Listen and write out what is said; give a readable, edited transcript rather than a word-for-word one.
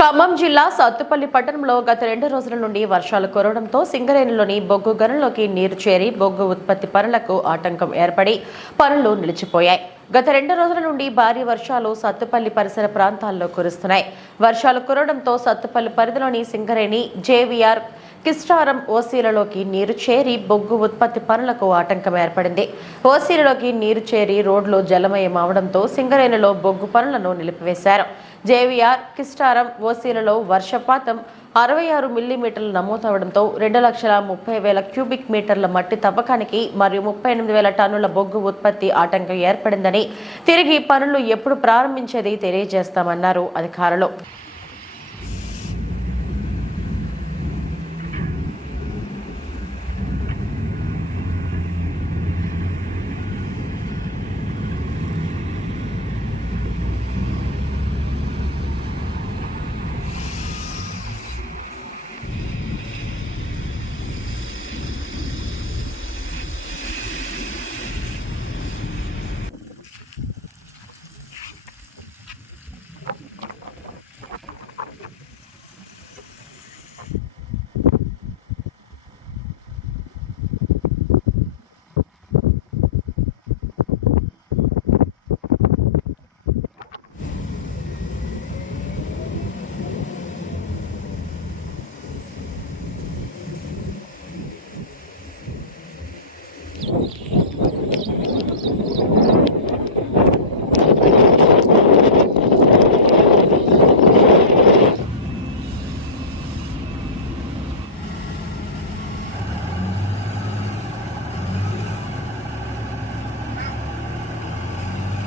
ఖమ్మం జిల్లా సత్తుపల్లి పట్టణంలో గత 2 రోజుల నుండి వర్షాలు కురవడంతో సింగరేణిలోని బొగ్గు గనుల్లోకి నీరు చేరి బొగ్గు ఉత్పత్తి పనులకు ఆటంకం ఏర్పడి పనులు నిలిచిపోయాయి. గత 2 రోజుల నుండి భారీ వర్షాలు సత్తుపల్లి పరిసర ప్రాంతాల్లో కురుస్తున్నాయి. వర్షాలు కురవడంతో సత్తుపల్లి పరిధిలోని సింగరేణి, జేవీఆర్, కిస్టారం ఓసీలలోకి నీరు చేరి బొగ్గు ఉత్పత్తి పనులకు ఆటంకం ఏర్పడింది. ఓసీలలోకి నీరు చేరి రోడ్లు జలమయం అవడంతో సింగరేణిలో బొగ్గు పనులను నిలిపివేశారు. జేవీఆర్, కిస్టారం ఓసీలలో వర్షపాతం 66 మిల్లీమీటర్లు నమోదవడంతో 2,30,000 క్యూబిక్ మీటర్ల మట్టి తవ్వకానికి మరియు 38,000 టన్నుల బొగ్గు ఉత్పత్తి ఆటంకం ఏర్పడిందని, తిరిగి పనులు ఎప్పుడు ప్రారంభించేది తెలియజేస్తామన్నారు అధికారులు.